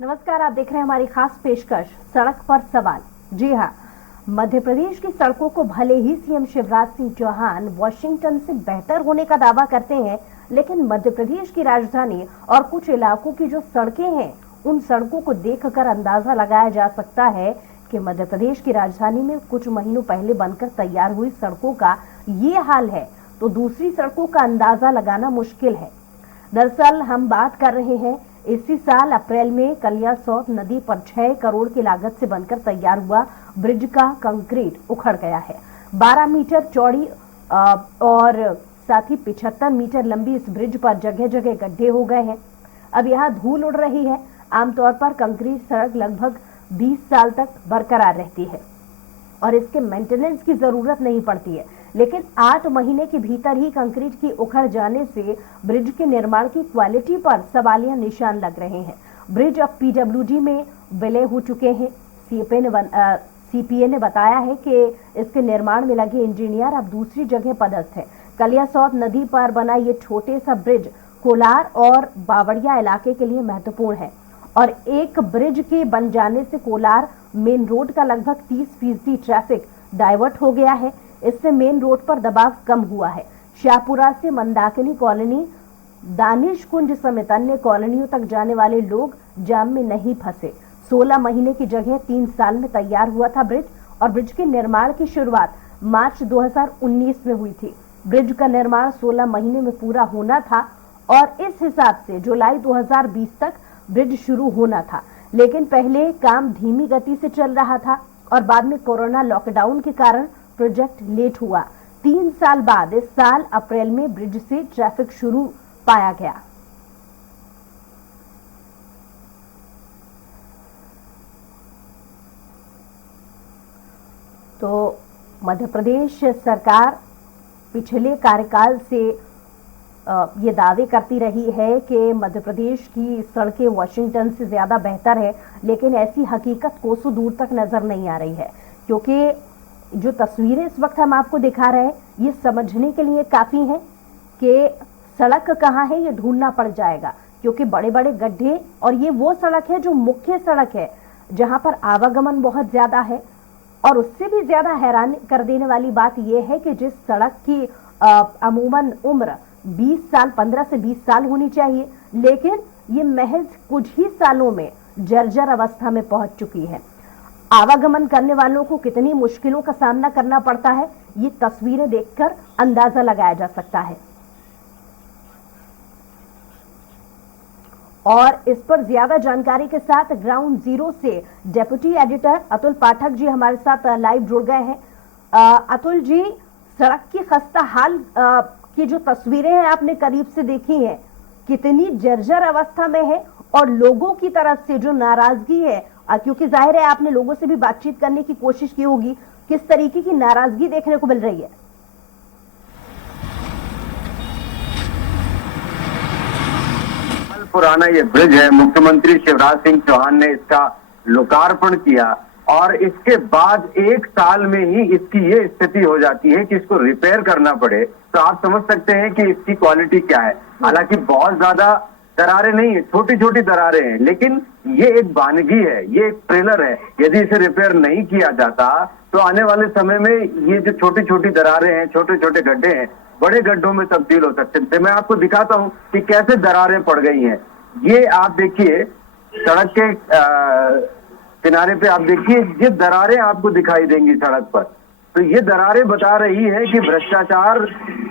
नमस्कार, आप देख रहे हैं हमारी खास पेशकश सड़क पर सवाल। जी हाँ, मध्य प्रदेश की सड़कों को भले ही सीएम शिवराज सिंह चौहान वॉशिंगटन से बेहतर होने का दावा करते हैं, लेकिन मध्य प्रदेश की राजधानी और कुछ इलाकों की जो सड़कें हैं, उन सड़कों को देखकर अंदाजा लगाया जा सकता है कि मध्य प्रदेश की राजधानी में कुछ महीनों पहले बनकर तैयार हुई सड़कों का ये हाल है तो दूसरी सड़कों का अंदाजा लगाना मुश्किल है। दरअसल हम बात कर रहे हैं इसी साल अप्रैल में कलियासोत नदी पर 6 करोड़ की लागत से बनकर तैयार हुआ ब्रिज का कंक्रीट उखड़ गया है। 12 मीटर चौड़ी और साथ ही 75 मीटर लंबी इस ब्रिज पर जगह जगह गड्ढे हो गए हैं। अब यहाँ धूल उड़ रही है। आमतौर पर कंक्रीट सड़क लगभग 20 साल तक बरकरार रहती है और इसके मेंटेनेंस की जरूरत नहीं पड़ती है, लेकिन 8 महीने के भीतर ही कंक्रीट की उखड़ जाने से ब्रिज के निर्माण की क्वालिटी पर सवालिया निशान लग रहे हैं। ब्रिज अब पीडब्ल्यूडी में विलय हो चुके हैं। सीपीए ने बताया है कि इसके निर्माण में लगे इंजीनियर अब दूसरी जगह पदस्थ है। कलियासोत नदी पर बना ये छोटे सा ब्रिज कोलार और बावड़िया इलाके के लिए महत्वपूर्ण है और एक ब्रिज के बन जाने से कोलार मेन रोड का लगभग 30% ट्रैफिक डाइवर्ट हो गया है। इससे मेन रोड पर दबाव कम हुआ है। शाहपुरा से मंदाकिनी कॉलोनी, दानिश कुंज समेत अन्य कॉलोनियों तक जाने वाले लोग जाम में नहीं फंसे। 16 महीने की जगह 3 साल में तैयार हुआ था ब्रिज और ब्रिज के निर्माण की शुरुआत मार्च 2019 में हुई थी। ब्रिज का निर्माण 16 महीने में पूरा होना था और इस हिसाब से जुलाई 2020 तक ब्रिज शुरू होना था, लेकिन पहले काम धीमी गति से चल रहा था और बाद में कोरोना लॉकडाउन के कारण प्रोजेक्ट लेट हुआ। 3 साल बाद इस साल अप्रैल में ब्रिज से ट्रैफिक शुरू पाया गया। तो मध्य प्रदेश सरकार पिछले कार्यकाल से ये दावे करती रही है कि मध्य प्रदेश की सड़कें वॉशिंगटन से ज्यादा बेहतर है, लेकिन ऐसी हकीकत कोसों दूर तक नजर नहीं आ रही है, क्योंकि जो तस्वीरें इस वक्त हम आपको दिखा रहे हैं ये समझने के लिए काफी है कि सड़क कहाँ है ये ढूंढना पड़ जाएगा, क्योंकि बड़े बड़े गड्ढे और ये वो सड़क है जो मुख्य सड़क है जहां पर आवागमन बहुत ज्यादा है। और उससे भी ज्यादा हैरान कर देने वाली बात यह है कि जिस सड़क की अमूमन उम्र 20 साल 15 से 20 साल होनी चाहिए, लेकिन ये महज कुछ ही सालों में जर्जर अवस्था में पहुंच चुकी है। आवागमन करने वालों को कितनी मुश्किलों का सामना करना पड़ता है ये तस्वीरें देखकर अंदाजा लगाया जा सकता है। और इस पर ज्यादा जानकारी के साथ ग्राउंड जीरो से डेप्यूटी एडिटर अतुल पाठक जी हमारे साथ लाइव जुड़ गए हैं। अतुल जी, सड़क की खस्ता हाल की जो तस्वीरें हैं आपने करीब से देखी हैं, कितनी जर्जर अवस्था में है और लोगों की तरफ से जो नाराजगी है, क्योंकि जाहिर है आपने लोगों से भी बातचीत करने की कोशिश की होगी, किस तरीके की नाराजगी देखने को मिल रही है? पुराना ये ब्रिज है, मुख्यमंत्री शिवराज सिंह चौहान ने इसका लोकार्पण किया और इसके बाद 1 साल में ही इसकी ये स्थिति हो जाती है कि इसको रिपेयर करना पड़े। तो आप समझ सकते हैं कि इसकी क्वालिटी क्या है। हालांकि बहुत ज्यादा दरारें नहीं है, छोटी छोटी दरारें हैं, लेकिन ये एक वानगी है, ये एक ट्रेलर है। यदि इसे रिपेयर नहीं किया जाता तो आने वाले समय में ये जो छोटी छोटी दरारें हैं, छोटे छोटे गड्ढे हैं, बड़े गड्ढों में तब्दील हो सकते थे। मैं आपको दिखाता हूं कि कैसे दरारें पड़ गई हैं। ये आप देखिए, सड़क के किनारे पे आप देखिए, ये दरारें आपको दिखाई देंगी सड़क पर। तो ये दरारें बता रही है कि भ्रष्टाचार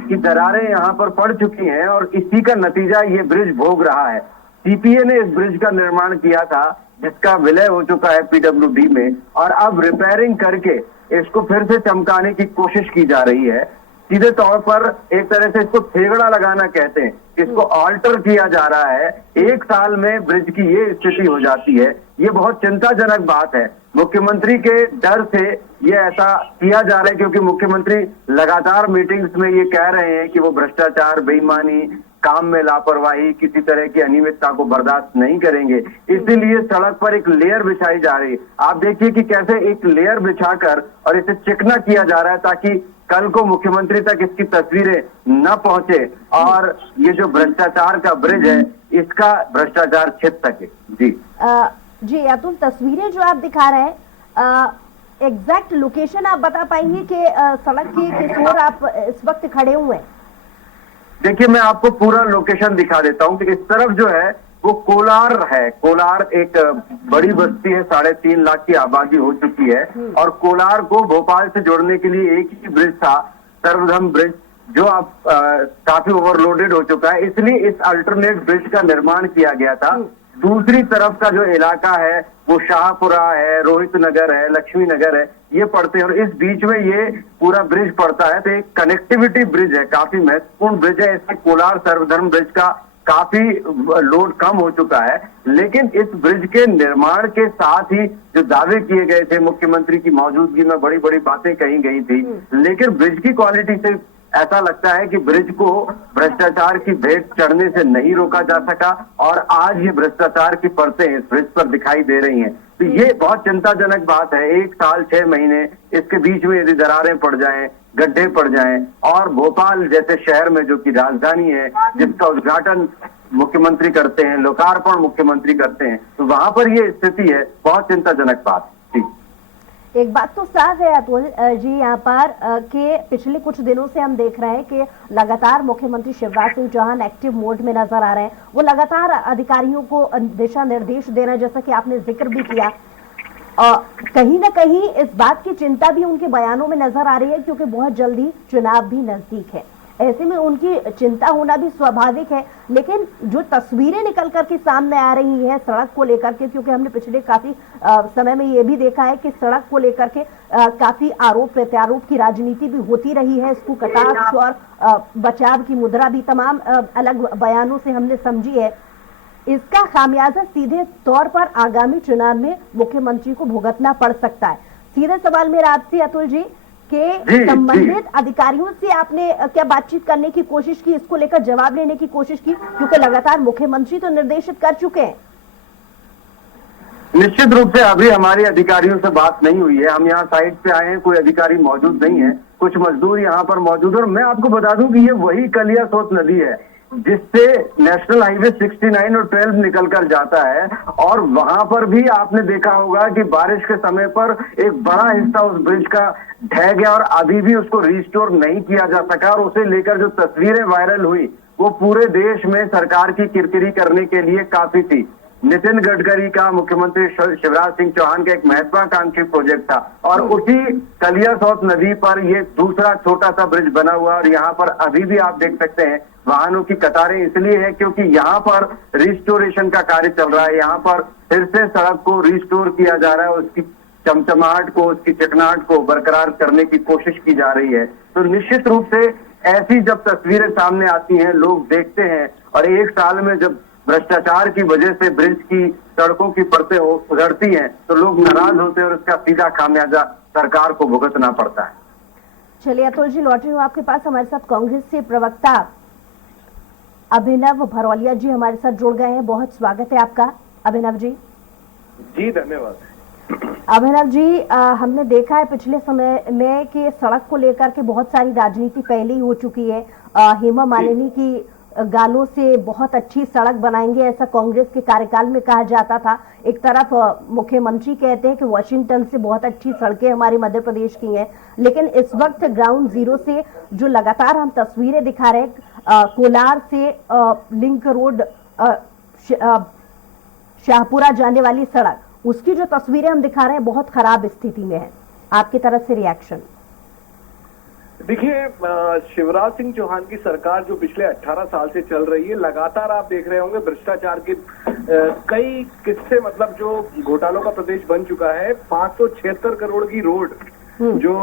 की दरारें यहाँ पर पड़ चुकी हैं और इसी का नतीजा ये ब्रिज भोग रहा है। सीपीए ने इस ब्रिज का निर्माण किया था जिसका विलय हो चुका है पीडब्ल्यूडी में, और अब रिपेयरिंग करके इसको फिर से चमकाने की कोशिश की जा रही है। सीधे तौर पर एक तरह से इसको थेगड़ा लगाना कहते हैं, इसको ऑल्टर किया जा रहा है। 1 साल में ब्रिज की ये स्थिति हो जाती है, ये बहुत चिंताजनक बात है। मुख्यमंत्री के डर से ये ऐसा किया जा रहा है, क्योंकि मुख्यमंत्री लगातार मीटिंग्स में ये कह रहे हैं कि वो भ्रष्टाचार, बेईमानी, काम में लापरवाही, किसी तरह की अनियमितता को बर्दाश्त नहीं करेंगे। इसीलिए सड़क पर एक लेयर बिछाई जा रही है। आप देखिए कि कैसे एक लेयर बिछाकर और इसे चिकना किया जा रहा है ताकि कल को मुख्यमंत्री तक इसकी तस्वीरें न पहुंचे और ये जो भ्रष्टाचार का ब्रिज है इसका भ्रष्टाचार छिप सके। जी जी अतुल, तस्वीरें जो आप दिखा रहे हैं, एग्जैक्ट लोकेशन आप बता पाएंगे कि सड़क की किस ओर आप इस वक्त खड़े हुए हैं? देखिए, मैं आपको पूरा लोकेशन दिखा देता हूं कि इस तरफ जो है वो कोलार है। कोलार एक बड़ी बस्ती है, 3.5 लाख की आबादी हो चुकी है और कोलार को भोपाल से जोड़ने के लिए एक ही ब्रिज था, सर्वधर्म ब्रिज, जो अब काफी ओवरलोडेड हो चुका है, इसलिए इस अल्टरनेट ब्रिज का निर्माण किया गया था। दूसरी तरफ का जो इलाका है वो शाहपुरा है, रोहित नगर है, लक्ष्मी नगर है, ये पड़ते हैं और इस बीच में ये पूरा ब्रिज पड़ता है। तो एक कनेक्टिविटी ब्रिज है, काफी महत्वपूर्ण ब्रिज है। इससे कोलार सर्वधर्म ब्रिज का काफी लोड कम हो चुका है, लेकिन इस ब्रिज के निर्माण के साथ ही जो दावे किए गए थे मुख्यमंत्री की मौजूदगी में, बड़ी बड़ी बातें कही गई थी, लेकिन ब्रिज की क्वालिटी से ऐसा लगता है कि ब्रिज को भ्रष्टाचार की भेंट चढ़ने से नहीं रोका जा सका और आज ये भ्रष्टाचार की परतें इस ब्रिज पर दिखाई दे रही हैं। तो ये बहुत चिंताजनक बात है। 1 साल 6 महीने इसके बीच में यदि दरारें पड़ जाएं, गड्ढे पड़ जाएं और भोपाल जैसे शहर में, जो कि राजधानी है, जिसका उद्घाटन मुख्यमंत्री करते हैं, लोकार्पण मुख्यमंत्री करते हैं, तो वहां पर ये स्थिति है, बहुत चिंताजनक बात। एक बात तो साफ है अतुल जी यहाँ पर कि पिछले कुछ दिनों से हम देख रहे हैं कि लगातार मुख्यमंत्री शिवराज सिंह चौहान एक्टिव मोड में नजर आ रहे हैं। वो लगातार अधिकारियों को दिशा निर्देश दे रहे हैं, जैसा कि आपने जिक्र भी किया। कहीं ना कहीं इस बात की चिंता भी उनके बयानों में नजर आ रही है, क्योंकि बहुत जल्दी चुनाव भी नजदीक है। ऐसे में उनकी चिंता होना भी स्वाभाविक है। लेकिन जो तस्वीरें निकल करके सामने आ रही हैं सड़क को लेकर के, क्योंकि हमने पिछले काफी समय में ये भी देखा है कि सड़क को लेकर के काफी आरोप प्रत्यारोप की राजनीति भी होती रही है। इसको कटाक्ष और बचाव की मुद्रा भी तमाम अलग बयानों से हमने समझी है। इसका खामियाजा सीधे तौर पर आगामी चुनाव में मुख्यमंत्री को भुगतना पड़ सकता है। सीधा सवाल मेरा आपसे अतुल जी कि संबंधित अधिकारियों से आपने क्या बातचीत करने की कोशिश की, इसको लेकर जवाब लेने की कोशिश की, क्योंकि लगातार मुख्यमंत्री तो निर्देशित कर चुके हैं? निश्चित रूप से अभी हमारी अधिकारियों से बात नहीं हुई है। हम यहाँ साइट पे आए हैं, कोई अधिकारी मौजूद नहीं है, कुछ मजदूर यहाँ पर मौजूद है। और मैं आपको बता दूं कि ये वही कलिया सोत नदी है जिससे नेशनल हाईवे 69 और 12 निकल कर जाता है और वहां पर भी आपने देखा होगा कि बारिश के समय पर एक बड़ा हिस्सा उस ब्रिज का ढह गया और अभी भी उसको रिस्टोर नहीं किया जा सका। और उसे लेकर जो तस्वीरें वायरल हुई वो पूरे देश में सरकार की किरकिरी करने के लिए काफी थी। नितिन गडकरी का, मुख्यमंत्री शिवराज सिंह चौहान का एक महत्वाकांक्षी प्रोजेक्ट था और उसी कलियासोत नदी पर ये दूसरा छोटा सा ब्रिज बना हुआ और यहाँ पर अभी भी आप देख सकते हैं वाहनों की कतारें इसलिए है क्योंकि यहाँ पर रिस्टोरेशन का कार्य चल रहा है। यहाँ पर फिर से सड़क को रिस्टोर किया जा रहा है, उसकी चमचमाहट को, उसकी चिकनाहट को बरकरार करने की कोशिश की जा रही है। तो निश्चित रूप से ऐसी जब तस्वीरें सामने आती हैं, लोग देखते हैं और 1 साल में जब भ्रष्टाचार की वजह से ब्रिज की सड़कों की परतें उधड़ती हैं तो लोग नाराज होते हैं और इसका सीधा खामियाजा सरकार को भुगतना पड़ता है। चलिए अतुल जी, लौट रही हूँ आपके पास। हमारे साथ कांग्रेस से प्रवक्ता अभिनव भरौलिया जी हमारे साथ जुड़ गए हैं। बहुत स्वागत है आपका अभिनव जी। जी धन्यवाद। अभिनव जी, हमने देखा है पिछले समय में कि सड़क को लेकर के बहुत सारी राजनीति पहले ही हो चुकी है। हेमा मालिनी की गालों से बहुत अच्छी सड़क बनाएंगे ऐसा कांग्रेस के कार्यकाल में कहा जाता था। एक तरफ मुख्यमंत्री कहते हैं कि वॉशिंगटन से बहुत अच्छी सड़कें हमारे मध्य प्रदेश की हैं, लेकिन इस वक्त ग्राउंड जीरो से जो लगातार हम तस्वीरें दिखा रहे हैं, कोलार से लिंक रोड शाहपुरा जाने वाली सड़क, उसकी जो तस्वीरें हम दिखा रहे हैं बहुत खराब स्थिति में है। आपकी तरफ से रिएक्शन? देखिए, शिवराज सिंह चौहान की सरकार जो पिछले 18 साल से चल रही है, लगातार आप देख रहे होंगे भ्रष्टाचार के कई किस्से, मतलब जो घोटालों का प्रदेश बन चुका है। 576 करोड़ की रोड जो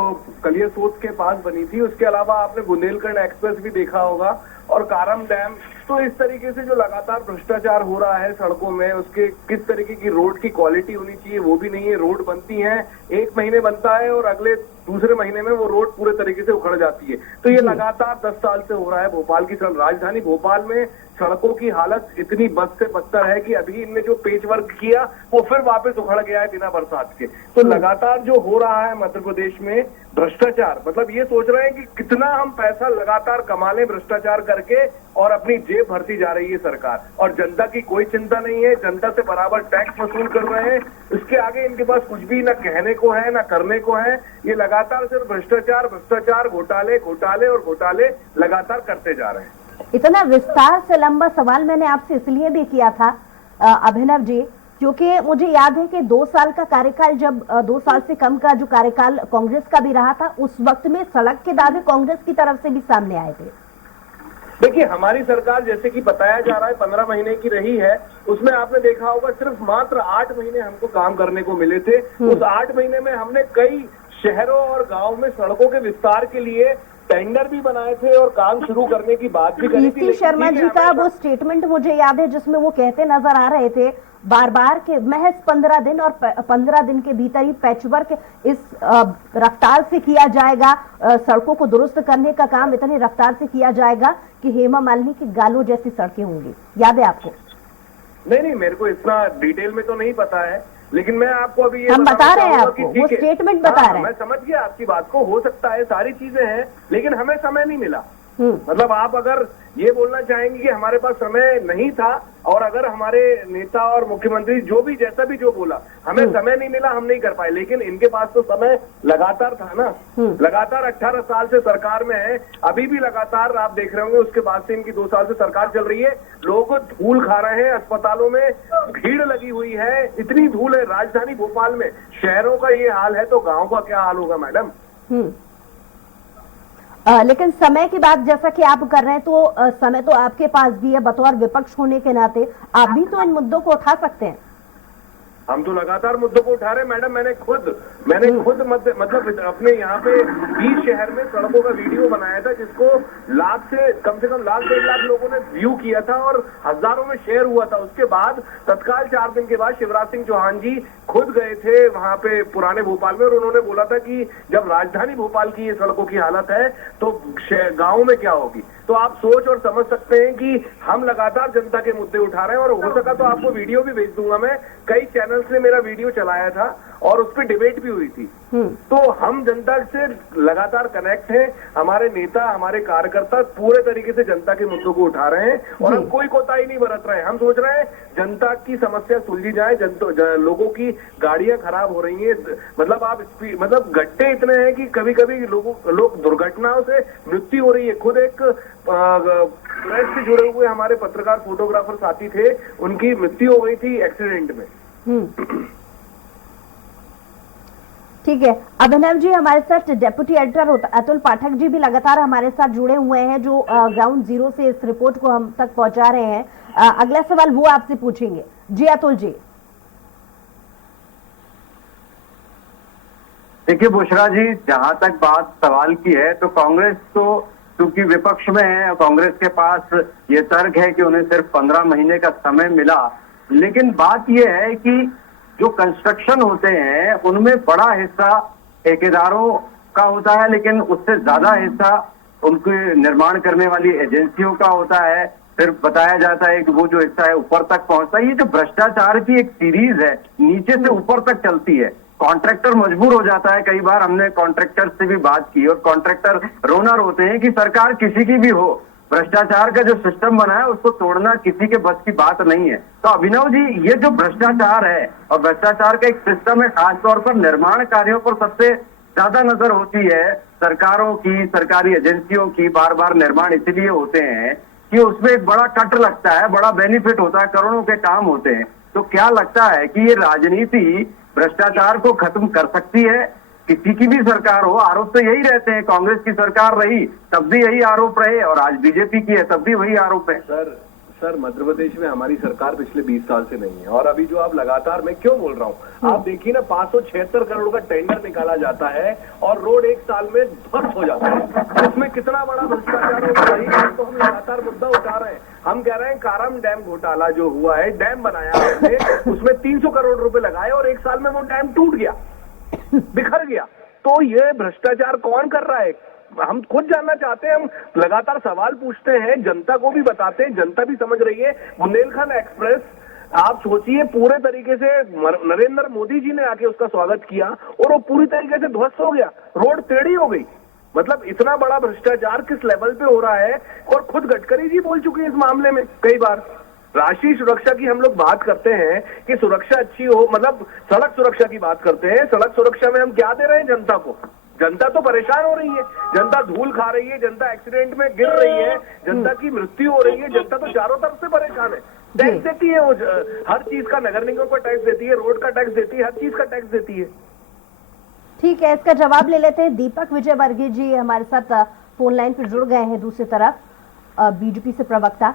कलियासोत के पास बनी थी, उसके अलावा आपने बुंदेलखंड एक्सप्रेस भी देखा होगा और कारम डैम। तो इस तरीके से जो लगातार भ्रष्टाचार हो रहा है सड़कों में, उसके किस तरीके की रोड की क्वालिटी होनी चाहिए वो भी नहीं है। रोड बनती है, 1 महीने बनता है और अगले दूसरे महीने में वो रोड पूरे तरीके से उखड़ जाती है। तो ये लगातार 10 साल से हो रहा है। भोपाल की राजधानी भोपाल में सड़कों की हालत इतनी बद से बदतर है कि अभी इनने जो पेच वर्क किया वो फिर वापस उखड़ गया है बिना बरसात के। तो लगातार जो हो रहा है मध्य प्रदेश में भ्रष्टाचार, मतलब ये सोच रहे हैं कि कितना हम पैसा लगातार कमा लें भ्रष्टाचार करके, और अपनी जेब भरती जा रही है सरकार, और जनता की कोई चिंता नहीं है। जनता से बराबर टैक्स वसूल कर रहे हैं। इसके आगे इनके पास कुछ भी ना कहने को है ना करने को है। ये लगातार सिर्फ भ्रष्टाचार भ्रष्टाचार, घोटाले घोटाले और घोटाले लगातार करते जा रहे हैं। इतना विस्तार से लंबा सवाल मैंने आपसे इसलिए भी किया था अभिनव जी, क्योंकि मुझे याद है कि 2 साल का कार्यकाल, जब 2 साल से कम का जो कार्यकाल कांग्रेस का भी रहा था, उस वक्त में सड़क के दावे कांग्रेस की तरफ से भी सामने आए थे। देखिए, हमारी सरकार जैसे कि बताया जा रहा है 15 महीने की रही है, उसमें आपने देखा होगा सिर्फ मात्र 8 महीने हमको काम करने को मिले थे। उस 8 महीने में हमने कई शहरों और गांव में सड़कों के विस्तार के लिए टेंडर भी बनाए थे और काम शुरू करने की बात भी करी थी। शर्मा जी का वो स्टेटमेंट मुझे याद है जिसमें वो कहते नजर आ रहे थे बार बार के महज 15 दिन और 15 दिन के भीतर ही पैचवर्क इस रफ्तार से किया जाएगा, सड़कों को दुरुस्त करने का काम इतनी रफ्तार से किया जाएगा कि हेमा मालिनी की गालों जैसी सड़कें होंगी। याद है आपको? नहीं, मेरे को इतना डिटेल में तो नहीं पता है, लेकिन मैं आपको अभी ये हम बता रहे हैं आपको, वो स्टेटमेंट बता रहे हैं। मैं समझ गया आपकी बात को, हो सकता है सारी चीजें हैं, लेकिन हमें समय नहीं मिला। मतलब आप अगर ये बोलना चाहेंगे कि हमारे पास समय नहीं था, और अगर हमारे नेता और मुख्यमंत्री जो भी जैसा भी जो बोला, हमें समय नहीं मिला, हम नहीं कर पाए, लेकिन इनके पास तो समय लगातार था ना। लगातार 18 साल से सरकार में है, अभी भी लगातार आप देख रहे होंगे। उसके बाद से इनकी 2 साल से सरकार चल रही है, लोग धूल खा रहे हैं, अस्पतालों में भीड़ लगी हुई है, इतनी धूल है राजधानी भोपाल में। शहरों का ये हाल है तो गाँव का क्या हाल होगा मैडम? लेकिन समय की बात जैसा कि आप कर रहे हैं, तो समय तो आपके पास भी है, बतौर विपक्ष होने के नाते आप भी तो इन मुद्दों को उठा सकते हैं। हम तो लगातार मुद्दों को उठा रहे हैं मैडम। मैंने खुद मतलब अपने यहाँ पे 20 शहर में सड़कों का वीडियो बनाया था, जिसको कम से कम लाख 1.5 लाख लोगों ने व्यू किया था और हजारों में शेयर हुआ था। उसके बाद तत्काल 4 दिन के बाद शिवराज सिंह चौहान जी खुद गए थे वहां पे पुराने भोपाल में, और उन्होंने बोला था कि जब राजधानी भोपाल की ये सड़कों की हालत है तो गाँव में क्या होगी। तो आप सोच और समझ सकते हैं कि हम लगातार जनता के मुद्दे उठा रहे हैं, और हो सका तो आपको वीडियो भी भेज दूंगा मैं। कई चैनल्स ने मेरा वीडियो चलाया था और उस पर डिबेट भी हुई थी। तो हम जनता से लगातार कनेक्ट हैं। हमारे नेता, हमारे कार्यकर्ता पूरे तरीके से जनता के मुद्दों को उठा रहे हैं, और हम कोई कोताही नहीं बरत रहे हैं। हम सोच रहे हैं जनता की समस्या सुलझी जाए। लोगों की गाड़ियां खराब हो रही हैं, मतलब आप मतलब गड्ढे इतने हैं कि कभी कभी लोग दुर्घटनाओं से मृत्यु हो रही है। खुद एक प्रेस से जुड़े हुए हमारे पत्रकार फोटोग्राफर साथी थे, उनकी मृत्यु हो गई थी एक्सीडेंट में। ठीक है अभिनव जी, हमारे साथ डेप्यूटी एडिटर अतुल पाठक जी भी लगातार हमारे साथ जुड़े हुए हैं, जो ग्राउंड जीरो से इस रिपोर्ट को हम तक पहुंचा रहे हैं। अगला सवाल वो आपसे पूछेंगे। जी अतुल जी। देखिए बुशरा जी, जहां तक बात सवाल की है, तो कांग्रेस तो क्योंकि विपक्ष में है, कांग्रेस के पास ये तर्क है कि उन्हें सिर्फ 15 महीने का समय मिला। लेकिन बात यह है कि जो कंस्ट्रक्शन होते हैं उनमें बड़ा हिस्सा ठेकेदारों का होता है, लेकिन उससे ज्यादा हिस्सा उनके निर्माण करने वाली एजेंसियों का होता है। फिर बताया जाता है कि वो जो हिस्सा है ऊपर तक पहुंचता है। ये जो भ्रष्टाचार की एक सीरीज है, नीचे से ऊपर तक चलती है। कॉन्ट्रैक्टर मजबूर हो जाता है, कई बार हमने कॉन्ट्रैक्टर से भी बात की, और कॉन्ट्रैक्टर रोना रोते हैं कि सरकार किसी की भी हो, भ्रष्टाचार का जो सिस्टम बना है उसको तोड़ना किसी के बस की बात नहीं है। तो अभिनव जी, ये जो भ्रष्टाचार है और भ्रष्टाचार का एक सिस्टम है, खासतौर पर निर्माण कार्यों पर सबसे ज्यादा नजर होती है सरकारों की, सरकारी एजेंसियों की। बार बार निर्माण इसलिए होते हैं कि उसमें एक बड़ा कट लगता है, बड़ा बेनिफिट होता है, करोड़ों के काम होते हैं। तो क्या लगता है कि ये राजनीति भ्रष्टाचार को खत्म कर सकती है? किसी की भी सरकार हो, आरोप तो यही रहते हैं। कांग्रेस की सरकार रही तब भी यही आरोप रहे, और आज बीजेपी की है तब भी वही आरोप है। सर मध्य प्रदेश में हमारी सरकार पिछले 20 साल से नहीं है, और अभी जो आप लगातार, मैं क्यों बोल रहा हूँ, आप देखिए ना 576 करोड़ का टेंडर निकाला जाता है और रोड 1 साल में ध्वस्त हो जाता है। इसमें कितना बड़ा भ्रष्टाचार होगा, वही तो हम लगातार मुद्दा उठा रहे हैं। हम कह रहे हैं कारम डैम घोटाला जो हुआ है, डैम बनाया हमने, उसमें 300 करोड़ रुपए लगाए और 1 साल में वो डैम टूट गया, बिखर गया। तो ये भ्रष्टाचार कौन कर रहा है? हम खुद जानना चाहते हैं, हम लगातार सवाल पूछते हैं, जनता को भी बताते हैं, जनता भी समझ रही है। बुंदेलखंड एक्सप्रेस, आप सोचिए, पूरे तरीके से नरेंद्र मोदी जी ने आके उसका स्वागत किया और वो पूरी तरीके से ध्वस्त हो गया, रोड टेढ़ी हो गई। मतलब इतना बड़ा भ्रष्टाचार किस लेवल पे हो रहा है, और खुद गडकरी जी बोल चुके हैं इस मामले में कई बार। राष्ट्रीय सुरक्षा की हम लोग बात करते हैं कि सुरक्षा अच्छी हो, मतलब सड़क सुरक्षा की बात करते हैं। सड़क सुरक्षा में हम क्या दे रहे हैं जनता को? जनता तो परेशान हो रही है, जनता धूल खा रही है, जनता एक्सीडेंट में गिर रही है, जनता की मृत्यु हो रही है, जनता तो चारों तरफ से परेशान है। टैक्स देती है वो, हर चीज का, नगर निगम का टैक्स देती है, रोड का टैक्स देती है, हर चीज का टैक्स देती है। ठीक है, इसका जवाब ले लेते हैं। दीपक विजयवर्गीय जी हमारे साथ फोन लाइन पर जुड़ गए हैं, दूसरी तरफ बीजेपी से प्रवक्ता।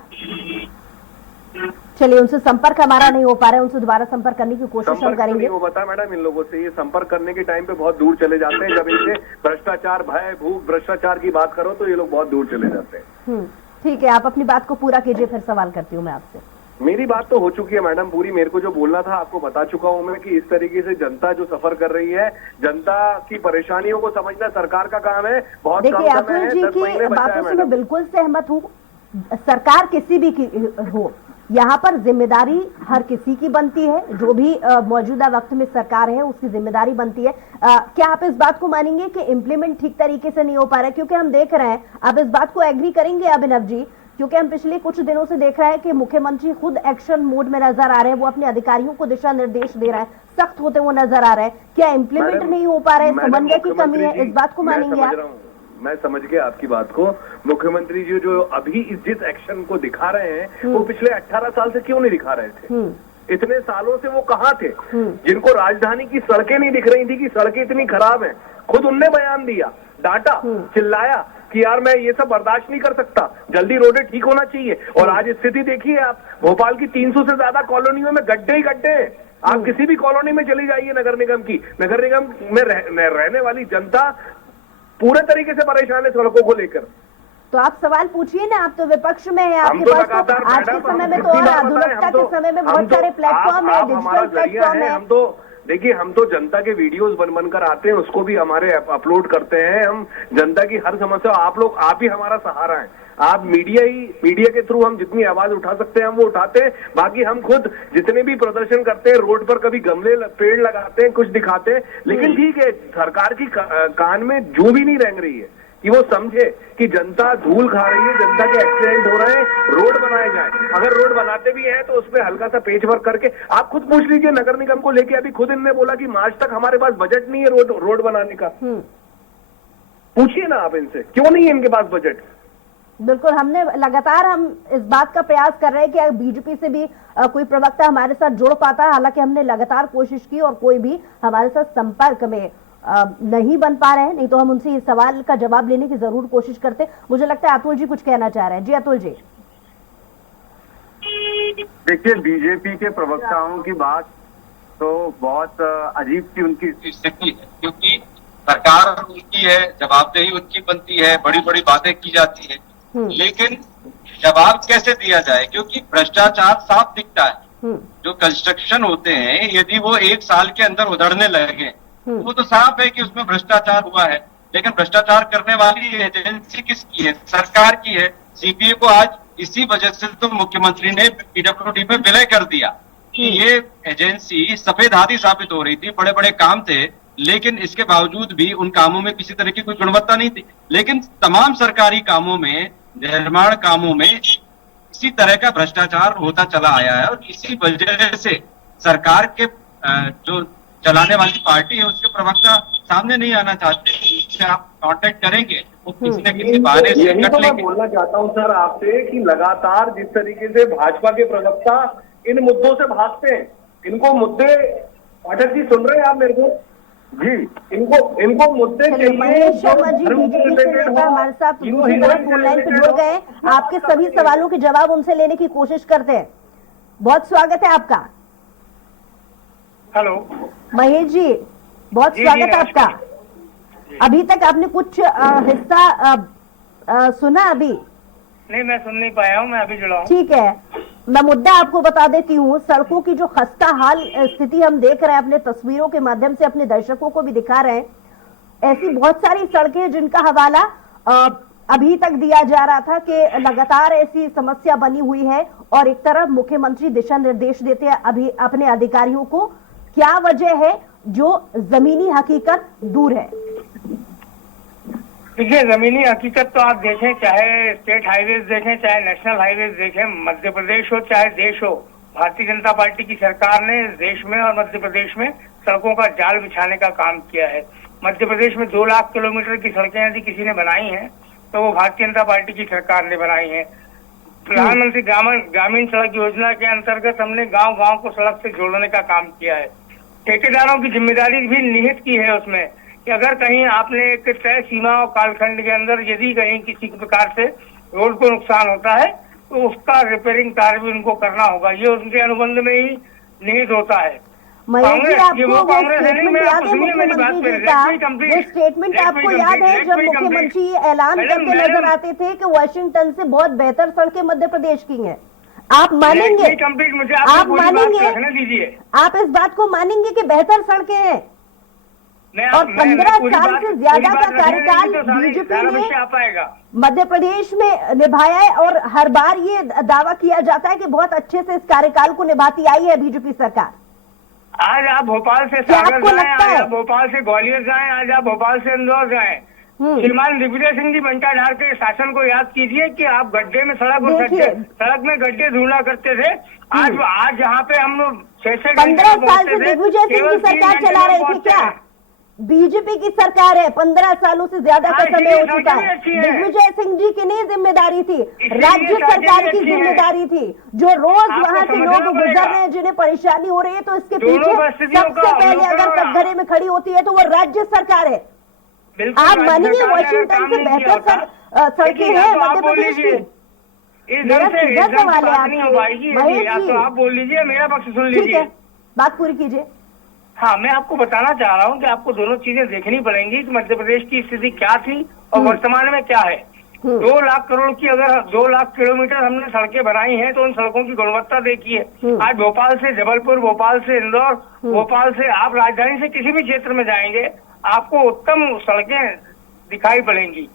चलिए, उनसे संपर्क हमारा नहीं हो पा रहा है, उनसे दोबारा संपर्क करने की कोशिश हम करेंगे। वो बता मैडम, इन लोगों से ये संपर्क करने के टाइम पे बहुत दूर चले जाते हैं। जब इनसे भ्रष्टाचार, भय, भूख, भ्रष्टाचार की बात करो तो ये लोग बहुत दूर चले जाते हैं। ठीक है, आप अपनी बात को पूरा कीजिए, फिर सवाल करती हूँ मैं आपसे। मेरी बात तो हो चुकी है मैडम पूरी, मेरे को जो बोलना था आपको बता चुका हूं मैं कि इस तरीके से जनता जो सफर कर रही है, जनता की परेशानियों को समझना सरकार का काम है। बहुत देखिए, अतुल जी की बातों से मैं बिल्कुल सहमत हूँ। सरकार किसी भी की हो, यहाँ पर जिम्मेदारी हर किसी की बनती है। जो भी मौजूदा वक्त में सरकार है उसकी जिम्मेदारी बनती है। क्या आप इस बात को मानेंगे कि इम्प्लीमेंट ठीक तरीके से नहीं हो पा रहा है? क्योंकि हम देख रहे हैं, आप इस बात को एग्री करेंगे अभिनव जी, क्योंकि हम पिछले कुछ दिनों से देख रहे हैं कि मुख्यमंत्री खुद एक्शन मोड में नजर आ रहे हैं, वो अपने अधिकारियों को दिशा निर्देश दे रहे हैं, सख्त होते हुए नजर आ रहे हैं। क्या इम्प्लीमेंट नहीं हो पा रहा है? समन्वय की कमी है, इस बात को मानेंगे आप? मैं समझ गया आपकी बात को। मुख्यमंत्री जी जो अभी जिस एक्शन को दिखा रहे हैं वो पिछले 18 साल से क्यों नहीं दिखा रहे थे? इतने सालों से वो कहाँ थे? जिनको राजधानी की सड़कें नहीं दिख रही थी कि सड़कें इतनी खराब हैं, खुद उनने बयान दिया, डांटा, चिल्लाया कि यार मैं ये सब बर्दाश्त नहीं कर सकता, जल्दी रोडें ठीक होना चाहिए। और आज स्थिति देखिए आप, भोपाल की 300 से ज्यादा कॉलोनियों में गड्ढे ही गड्ढे हैं। आप किसी भी कॉलोनी में चली जाइए नगर निगम की, नगर निगम में रहने वाली जनता पूरे तरीके से परेशान है सड़कों को लेकर। तो आप सवाल पूछिए ना, आप तो विपक्ष में है, आपके पास तो आज के समय में तो और आधुनिकता के समय में बहुत सारे प्लेटफॉर्म है, डिजिटल प्लेटफॉर्म है। हम तो देखिए, हम तो जनता के वीडियोस बनकर आते हैं, उसको भी हमारे अपलोड करते हैं। हम जनता की हर समस्या, आप ही हमारा सहारा है। आप मीडिया के थ्रू हम जितनी आवाज उठा सकते हैं हम वो उठाते हैं। बाकी हम खुद जितने भी प्रदर्शन करते हैं, रोड पर कभी गमले पेड़ लगाते हैं, कुछ दिखाते हैं, लेकिन ठीक है, सरकार की कान में जू भी नहीं रेंग रही है कि वो समझे कि जनता धूल खा रही है, जनता के एक्सीडेंट हो रहे हैं, रोड बनाए जाए। अगर रोड बनाते भी हैं तो उसमें हल्का सा पेच वर्क करके, आप खुद पूछ लीजिए नगर निगम को लेके, अभी खुद इनने बोला कि मार्च तक हमारे पास बजट नहीं है रोड बनाने का। पूछिए ना आप इनसे, क्यों नहीं है इनके पास बजट? बिल्कुल, हमने लगातार हम इस बात का प्रयास कर रहे हैं कि बीजेपी से भी कोई प्रवक्ता हमारे साथ जुड़ पाता है। हालांकि हमने लगातार कोशिश की और कोई भी हमारे साथ संपर्क में नहीं बन पा रहे हैं। नहीं तो हम उनसे इस सवाल का जवाब लेने की जरूर कोशिश करते। मुझे लगता है अतुल जी कुछ कहना चाह रहे हैं। जी अतुल जी। देखिए, बीजेपी के प्रवक्ताओं की बात तो बहुत अजीब सी उनकी स्थिति है, क्योंकि सरकार उनकी है, जवाबदेही उनकी बनती है, बड़ी बड़ी बातें की जाती है, लेकिन जवाब कैसे दिया जाए? क्योंकि भ्रष्टाचार साफ दिखता है। जो कंस्ट्रक्शन होते हैं, यदि वो 1 साल के अंदर उधड़ने लगे, वो तो साफ है कि उसमें भ्रष्टाचार हुआ है। लेकिन भ्रष्टाचार करने वाली एजेंसी किसकी है? सरकार की है। सीपीए को आज इसी वजह से तो मुख्यमंत्री ने पीडब्ल्यूडी में विलय कर दिया कि ये एजेंसी सफेद हाथी साबित हो रही थी, बड़े बड़े काम थे, लेकिन इसके बावजूद भी उन कामों में किसी तरह की कोई गुणवत्ता नहीं थी। लेकिन तमाम सरकारी कामों में, निर्माण कामों में इसी तरह का भ्रष्टाचार होता चला आया है। और इसी वजह से सरकार के जो चलाने वाली पार्टी है उसके प्रवक्ता सामने नहीं आना चाहते। इससे आप कांटेक्ट करेंगे वो किसी न किसी बहाने से यही तो मैं बोलना चाहता हूं सर आपसे कि लगातार जिस तरीके से भाजपा के प्रवक्ता इन मुद्दों से भागते हैं, इनको मुद्दे, पाठक जी सुन रहे हैं आप मेरे को? जी, इनको मुद्दे चाहिए। महेश शर्मा जी बीजेपी से नेता हमारे साथ दूसरी तरफ फोन लाइन पे जुड़ गए। आपके सभी सवालों के जवाब उनसे लेने की कोशिश करते हैं। बहुत स्वागत है आपका। हेलो महेश जी, बहुत स्वागत है आपका। अभी तक आपने कुछ हिस्सा सुना? अभी नहीं, मैं सुन नहीं पाया हूँ, मैं अभी जुड़ा हूँ। ठीक है, मैं मुद्दा आपको बता देती हूँ। सड़कों की जो खस्ता हाल स्थिति हम देख रहे हैं, अपने तस्वीरों के माध्यम से अपने दर्शकों को भी दिखा रहे हैं। ऐसी बहुत सारी सड़कें जिनका हवाला अभी तक दिया जा रहा था कि लगातार ऐसी समस्या बनी हुई है, और एक तरफ मुख्यमंत्री दिशा निर्देश देते हैं अभी अपने अधिकारियों को। क्या वजह है जो जमीनी हकीकत दूर है? देखिए, जमीनी हकीकत तो आप देखें, चाहे स्टेट हाईवेज देखें, चाहे नेशनल हाईवेज देखें, मध्य प्रदेश हो चाहे देश हो, भारतीय जनता पार्टी की सरकार ने देश में और मध्य प्रदेश में सड़कों का जाल बिछाने का काम किया है। मध्य प्रदेश में 2 लाख किलोमीटर की सड़कें यदि किसी ने बनाई हैं तो वो भारतीय जनता पार्टी की सरकार ने बनाई है। प्रधानमंत्री ग्रामीण सड़क योजना के अंतर्गत हमने गांव-गांव को सड़क से जोड़ने का काम किया है। ठेकेदारों की जिम्मेदारी भी निहित की है उसमें कि अगर कहीं आपने एक तय सीमा और कालखंड के अंदर यदि कहीं किसी प्रकार से रोड को नुकसान होता है तो उसका रिपेयरिंग कार्य भी उनको करना होगा। ये उनके अनुबंध में ही निहित होता है। महेश जी, आपको वो स्टेटमेंट याद है मुख्यमंत्री जी का? वो स्टेटमेंट आपको याद है जब मुख्यमंत्री ऐलान करके नजर आते थे कि वॉशिंगटन से बहुत बेहतर सड़कें मध्य प्रदेश की हैं? आप मानेंगे? आप मानेंगे? आप इस बात को मानेंगे कि बेहतर सड़कें हैं? और 15 साल से ज्यादा का कार्यकाल बीजेपी ने मध्य प्रदेश में निभाया है, और हर बार ये दावा किया जाता है कि बहुत अच्छे से इस कार्यकाल को निभाती आई है बीजेपी सरकार। आज आप भोपाल से सागर जाएं, आज आप भोपाल से ग्वालियर जाएं, आज आप भोपाल से इंदौर जाएं, श्रीमान दिग्विजय सिंह जी बंटाधार के शासन को याद कीजिए कि आप गड्ढे में सड़क में गड्ढे ढूंढा करते थे। आज यहाँ पे हम लोग 15 साल से दिग्विजय सिंह की सरकार चला रहे थे क्या? बीजेपी की सरकार है, 15 सालों से ज्यादा का समय हो चुका है। दिग्विजय सिंह जी की नहीं जिम्मेदारी थी, राज्य सरकार की जिम्मेदारी थी। जो रोज वहां से लोग गुजर रहे हैं जिन्हें परेशानी हो रही है, तो इसके पीछे सबसे पहले अगर कटघरे में खड़ी होती है तो वो राज्य सरकार है। आप मानिए वॉशिंगटन से बेहतर सड़कें हैं मध्य प्रदेश की। मेरा सीधा सवाल है आपसे महेश जी, आप बोल लीजिए, मेरा पक्ष सुन लीजिए, बात पूरी कीजिए। हाँ, मैं आपको बताना चाह रहा हूँ कि आपको दोनों चीजें देखनी पड़ेंगी कि मध्य प्रदेश की स्थिति क्या थी और वर्तमान में क्या है। 2 लाख करोड़ की अगर 2 लाख किलोमीटर हमने सड़कें बनाई हैं तो उन सड़कों की गुणवत्ता देखिए। आज भोपाल से जबलपुर, भोपाल से इंदौर, भोपाल से आप राजधानी से किसी भी क्षेत्र में जाएंगे आपको उत्तम सड़कें दिखाई पड़ेंगी,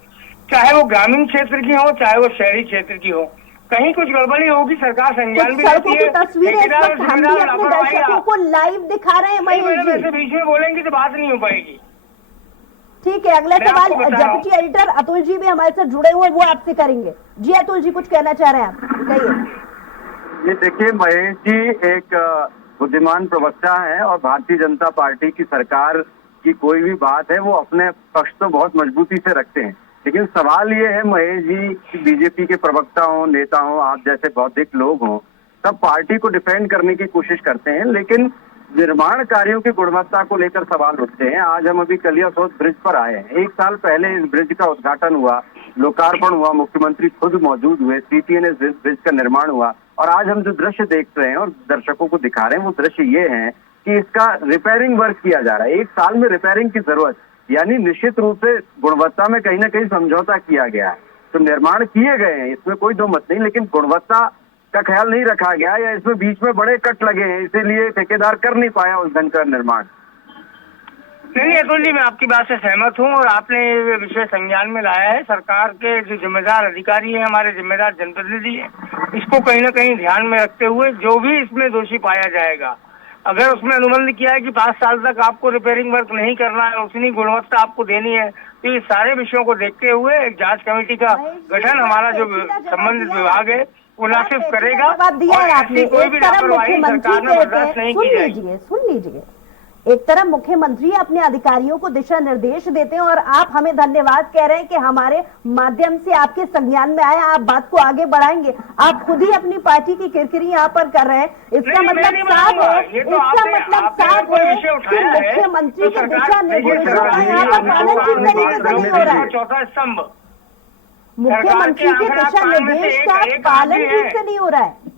चाहे वो ग्रामीण क्षेत्र की हो चाहे वो शहरी क्षेत्र की हो। कहीं कुछ गड़बड़ी होगी सरकार संज्ञान भी लेती है। तस्वीरें हम भी अपने दर्शकों को लाइव दिखा रहे हैं महेश जी। बीच में बोलेंगे तो बात नहीं हो पाएगी। ठीक है, अगला सवाल डेप्यूटी एडिटर अतुल जी भी हमारे साथ जुड़े हुए, वो आपसे करेंगे। जी अतुल जी, कुछ कहना चाह रहे हैं आप, कहिए। ये देखिए महेश जी एक बुद्धिमान प्रवक्ता है, और भारतीय जनता पार्टी की सरकार की कोई भी बात है वो अपने पक्ष तो बहुत मजबूती से रखते हैं। लेकिन सवाल ये है महेश जी कि बीजेपी के प्रवक्ता हो, नेता हो, आप जैसे बौद्धिक लोग हों, सब पार्टी को डिफेंड करने की कोशिश करते हैं, लेकिन निर्माण कार्यों की गुणवत्ता को लेकर सवाल उठते हैं। आज हम अभी कलियासोत ब्रिज पर आए हैं। 1 साल पहले इस ब्रिज का उद्घाटन हुआ, लोकार्पण हुआ, मुख्यमंत्री खुद मौजूद हुए, सीटीएन ब्रिज का निर्माण हुआ, और आज हम जो दृश्य देख रहे हैं और दर्शकों को दिखा रहे हैं वो दृश्य ये है कि इसका रिपेयरिंग वर्क किया जा रहा है। 1 साल में रिपेयरिंग की जरूरत, यानी निश्चित रूप से गुणवत्ता में कहीं ना कहीं समझौता किया गया है। तो निर्माण किए गए हैं, इसमें कोई दो मत नहीं, लेकिन गुणवत्ता का ख्याल नहीं रखा गया, या इसमें बीच में बड़े कट लगे हैं, इसीलिए ठेकेदार कर नहीं पाया उस ढंग का निर्माण। नहीं अतुल जी, मैं आपकी बात से सहमत हूँ, और आपने ये विषय संज्ञान में लाया है। सरकार के जो जिम्मेदार अधिकारी हैं, हमारे जिम्मेदार जनप्रतिनिधि हैं, इसको कहीं ना कहीं ध्यान में रखते हुए जो भी इसमें दोषी पाया जाएगा, अगर उसमें अनुबंध किया है कि 5 साल तक आपको रिपेयरिंग वर्क नहीं करना है, उतनी गुणवत्ता आपको देनी है, तो ये सारे विषयों को देखते हुए एक जांच कमेटी का गठन हमारा जो संबंधित विभाग है वो नासिफ करेगा। कोई भी लापरवाही सरकार में बर्दाश्त नहीं की जाएगी। सुन लीजिए, एक तरफ मुख्यमंत्री अपने अधिकारियों को दिशा निर्देश देते हैं और आप हमें धन्यवाद कह रहे हैं कि हमारे माध्यम से आपके संज्ञान में आया, आप बात को आगे बढ़ाएंगे। आप खुद ही अपनी पार्टी की किरकिरी यहाँ पर कर रहे हैं। इसका मतलब साफ है, कि मुख्यमंत्री के दिशा निर्देशों का यहाँ पर पालन ठीक तरीके से नहीं हो रहा है। चौथा स्तंभ, मुख्यमंत्री के दिशा निर्देश का पालन ठीक से नहीं हो रहा है।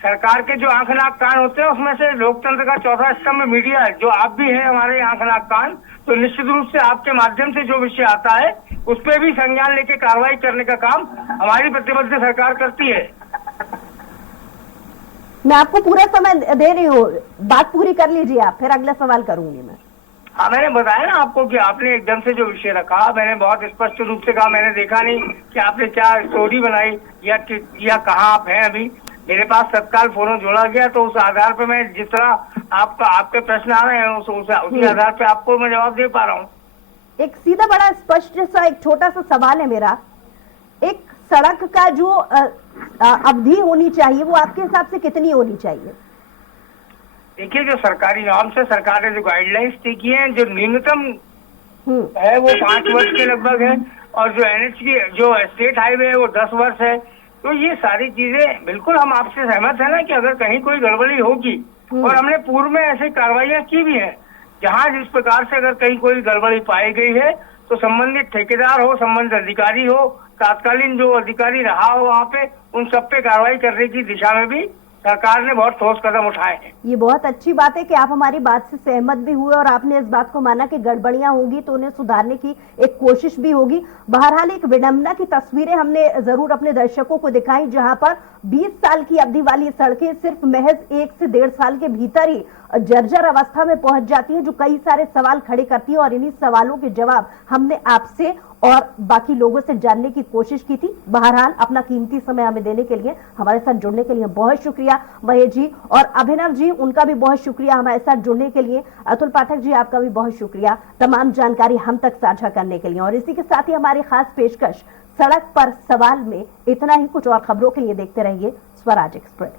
सरकार के जो आंख नाक कान होते हैं उसमें से लोकतंत्र का चौथा स्तंभ मीडिया है, जो आप भी हैं हमारे आंख नाक कान, तो निश्चित रूप से आपके माध्यम से जो विषय आता है उस पर भी संज्ञान लेके कार्रवाई करने का काम हमारी प्रतिबद्ध सरकार करती है। मैं आपको पूरा समय दे रही हूँ, बात पूरी कर लीजिए आप, फिर अगला सवाल करूंगी मैं। हाँ, मैंने बताया ना आपको कि आपने एकदम से जो विषय रखा, मैंने बहुत स्पष्ट रूप से कहा, मैंने देखा नहीं कि आपने क्या स्टोरी बनाई या कहाँ आप हैं अभी। मेरे पास तत्काल फोन जोड़ा गया, तो उस आधार पे मैं जिस तरह आपके प्रश्न आ रहे हैं उसी आधार पे आपको मैं जवाब दे पा रहा हूँ। एक सीधा बड़ा स्पष्ट सा एक छोटा सा सवाल है मेरा, एक सड़क का जो अवधि होनी चाहिए वो आपके हिसाब से कितनी होनी चाहिए? देखिए, जो सरकारी नॉर्म से सरकार ने जो गाइडलाइंस तय की है, जो न्यूनतम है वो 5 वर्ष के लगभग है, और जो NH की जो स्टेट हाईवे है वो 10 वर्ष है। तो ये सारी चीजें बिल्कुल हम आपसे सहमत है ना कि अगर कहीं कोई गड़बड़ी होगी, और हमने पूर्व में ऐसी कार्रवाइयां की भी है, जहां जिस प्रकार से अगर कहीं कोई गड़बड़ी पाई गई है तो संबंधित ठेकेदार हो, संबंधित अधिकारी हो, तात्कालीन जो अधिकारी रहा हो वहाँ पे, उन सब पे कार्रवाई करने की दिशा में भी सरकार ने बहुत ठोस कदम उठाए हैं। ये बहुत अच्छी बात है कि आप हमारी बात से सहमत भी हुए और आपने इस बात को माना कि गड़बड़ियां होंगी तो उन्हें सुधारने की एक कोशिश भी होगी। बहरहाल एक विडंबना की तस्वीरें हमने जरूर अपने दर्शकों को दिखाई, जहां पर 20 साल की अवधि वाली सड़कें सिर्फ महज 1 से 1.5 साल के भीतर ही जर्जर अवस्था में पहुंच जाती है, जो कई सारे सवाल खड़े करती है। और इन्हीं सवालों के जवाब हमने आपसे और बाकी लोगों से जानने की कोशिश की थी। बहरहाल अपना कीमती समय हमें देने के लिए, हमारे साथ जुड़ने के लिए बहुत शुक्रिया महेश जी, और अभिनव जी उनका भी बहुत शुक्रिया हमारे साथ जुड़ने के लिए। अतुल पाठक जी आपका भी बहुत शुक्रिया तमाम जानकारी हम तक साझा करने के लिए। और इसी के साथ ही हमारी खास पेशकश सड़क पर सवाल में इतना ही। कुछ और खबरों के लिए देखते रहिए स्वराज एक्सप्रेस।